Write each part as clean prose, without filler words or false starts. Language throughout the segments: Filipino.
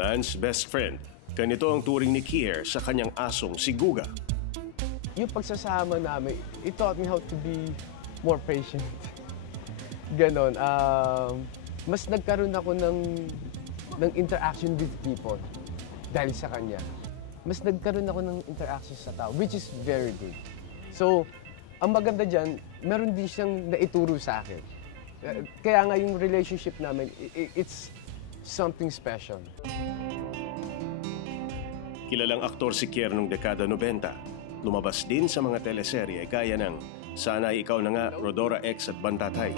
Man's best friend. Ganito ang turing ni Kier sa kanyang asong si Guga. Yung pagsasama namin, it taught me how to be more patient. Ganon. Mas nagkaroon ako ng interaction with people dahil sa kanya. Mas nagkaroon ako ng interaction sa tao, which is very good. So, ang maganda dyan, meron din siyang naituro sa akin. Kaya nga yung relationship namin, it's something special. Kilalang aktor si Kier noong dekada 90. Lumabas din sa mga teleserye gaya ng Sana'y Ikaw Na Nga, Rodora X at Bantatay.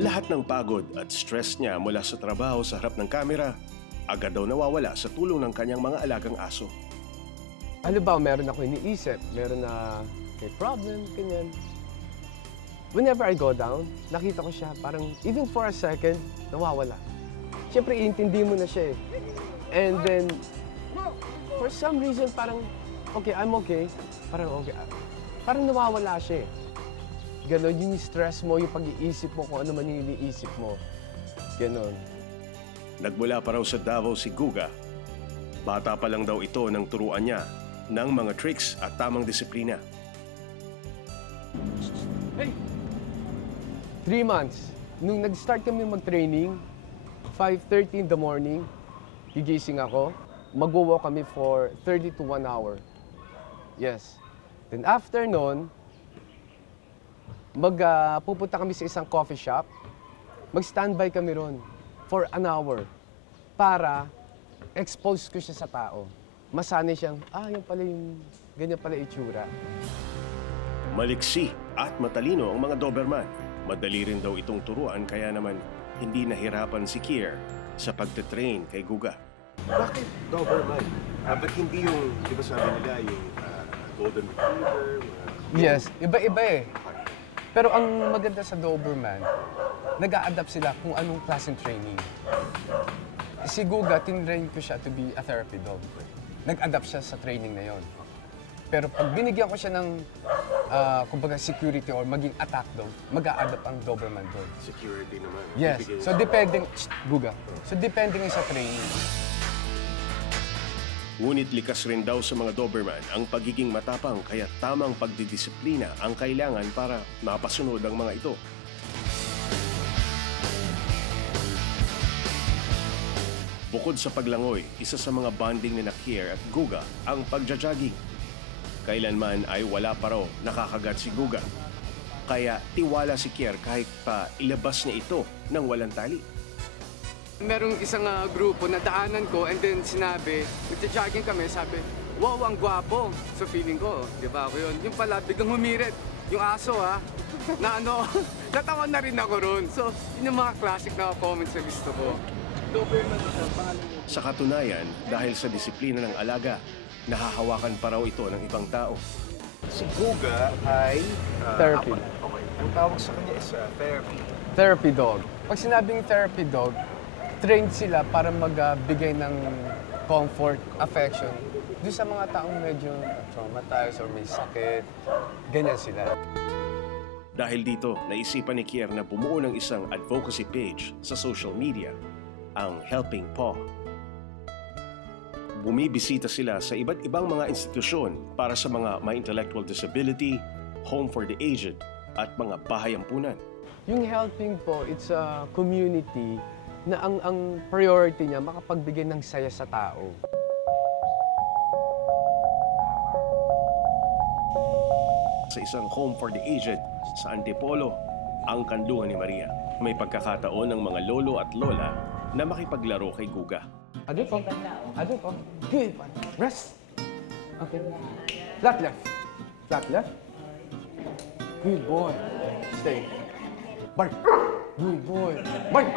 Lahat ng pagod at stress niya mula sa trabaho sa harap ng kamera, agad daw nawawala sa tulong ng kanyang mga alagang aso. Ano ba, meron ako iniisip, meron na may problem, ganyan. Whenever I go down, nakita ko siya, parang even for a second, nawawala. Siyempre, iintindi mo na siya eh. And then, for some reason, parang, okay, I'm okay. Parang okay. Parang nawawala siya eh. Ganon, yung stress mo, yung pag-iisip mo, kung ano man yung iniisip mo. Ganon. Nagmula pa raw sa Davao si Guga. Bata pa lang daw ito nang turuan niya ng mga tricks at tamang disiplina. Hey! 3 months. Nung nag-start kami mag-training, 5:30 in the morning, gigising ako. Mag-walk kami for 30 to 1 hour. Yes. Then after nun, pupunta kami sa isang coffee shop. Mag-standby kami ron for an hour para expose ko siya sa tao. Masanay siyang, yan pala yung, ganyan pala itsura. Maliksi at matalino ang mga Doberman. Madali rin daw itong turuan kaya naman hindi nahirapan si Kier sa pagtitrain kay Guga. Bakit Doberman? Ba't hindi yung, di ba sabi nila, yung Golden Retriever? Yes, iba-iba eh. Pero ang maganda sa Doberman, nag-a-adapt sila kung anong klaseng training. Si Guga, tinrain ko siya to be a therapy dog. Nag-adapt siya sa training na yon. Pero pag binigyan ko siya ng, kumbaga, security or maging attack dog, mag-a-adapt ang Doberman dog. Security naman. Yes. So, depending, Guga. So, depending sa training. Ngunit likas rin daw sa mga Doberman ang pagiging matapang kaya tamang pagdidisiplina ang kailangan para mapasunod ang mga ito. Bukod sa paglangoy, isa sa mga bonding ni Kier at Guga ang pagja-jogging. Kailanman ay wala pa raw nakakagat si Guga. Kaya tiwala si Kier kahit pa ilabas niya ito ng walang tali. Merong isang grupo na daanan ko and then sinabi, nagja-jogging kami, sabi, wow, ang gwapo. So feeling ko, di ba ako yun? Yung pala, biglang humirit. Yung aso na ano, natawa na rin ako ron. So, yun yung mga classic na comments sa listo ko. Sa katunayan, dahil sa disiplina ng alaga, nahahawakan pa raw ito ng ibang tao. Si Guga ay... Therapy. Okay. Ang tawag sa kanya is therapy. Therapy dog. Pag sinabing therapy dog, trained sila para magbigay ng comfort, affection doon sa mga taong medyo traumatized or may sakit. Ganyan sila. Dahil dito, naisipan ni Kier na bumuo ng isang advocacy page sa social media, ang Helping Paw. Bumibisita sila sa iba't ibang mga institusyon para sa mga may intellectual disability, home for the aged, at mga bahay-ampunan. Yung Helping Paw, it's a community na ang priority niya makapagbigay ng saya sa tao. Sa isang home for the aged sa Antipolo, ang kanlungan ni Maria. May pagkakataon ng mga lolo at lola na makipaglaro kay Guga. Ado po. Ado po. Good. Rest. Okay. Flat left. Flat left. Good boy. Stay. Bark. Good boy. Bark.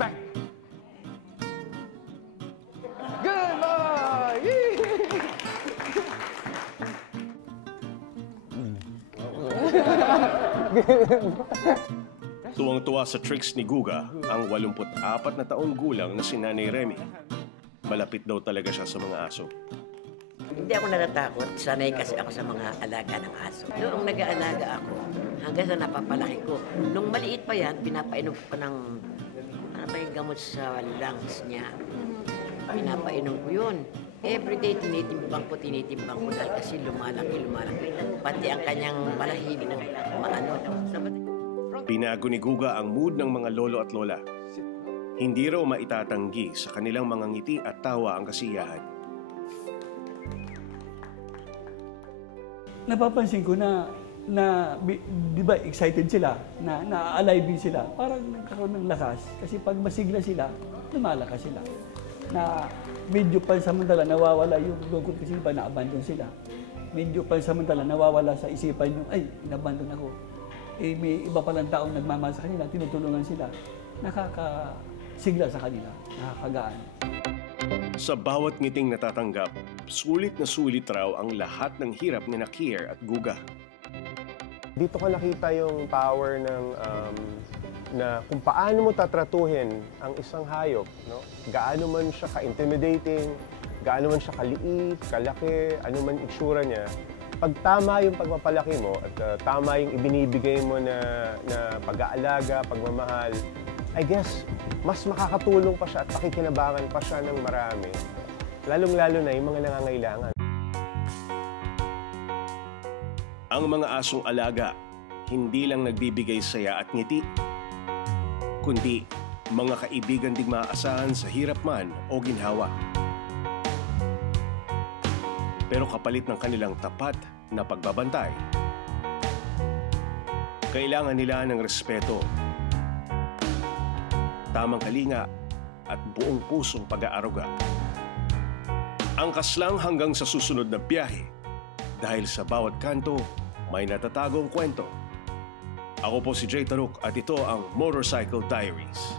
Back. Good boy. Tuwang-tuwa sa tricks ni Guga ang 84 na taong gulang na si Nanay Remy. Malapit daw talaga siya sa mga aso. Hindi ako natatakot. Sanay kasi ako sa mga alaga ng aso. Noong nag-aalaga ako, hanggang sa napapalaki ko. Nung maliit pa yan, pinapainom ko pa ng ano ba yung gamot sa lungs niya. Pinapainom ko yun. Everyday tinitimbang ko dahil kasi lumalaki. Pati ang kanyang balahig ng maano. Binago ni Guga ang mood ng mga lolo at lola. Hindi raw maitatanggi sa kanilang mga ngiti at tawa ang kasiyahan. Napapansin ko na di ba excited sila, na alive din sila. Parang nagkaroon ng lakas. Kasi pag masigla sila, lumalakas sila. Na medyo pansamantala nawawala yung lungkot kasi ba na-abandon sila. Medyo pansamantala nawawala sa isipan yung, ay, inabandon ako. Eh, may iba palang taong nagmamahal sa kanila, tinutulungan sila. Nakakasigla sa kanila, nakakagaan. Sa bawat ngiting natatanggap, sulit na sulit raw ang lahat ng hirap ni Kier at Guga. Dito ko nakita yung power ng na kung paano mo tatratuhin ang isang hayop, no? Gaano man siya ka-intimidating, gaano man siya kaliit, kalaki, ano man itsura niya. Pag tama yung pagpapalaki mo at tama yung ibinibigay mo na pag-aalaga, pagmamahal, I guess, mas makakatulong pa siya at pakikinabangan pa siya ng marami. Lalong-lalo na yung mga nangangailangan. Ang mga asong alaga, hindi lang nagbibigay saya at ngiti, kundi mga kaibigan ding maaasahan sa hirap man o ginhawa. Pero kapalit ng kanilang tapat na pagbabantay, kailangan nila ng respeto, tamang kalinga at buong pusong pag-aaruga. Angkas lang hanggang sa susunod na biyahe dahil sa bawat kanto may natatagong kwento. Ako po si Jay Taruk at ito ang Motorcycle Diaries.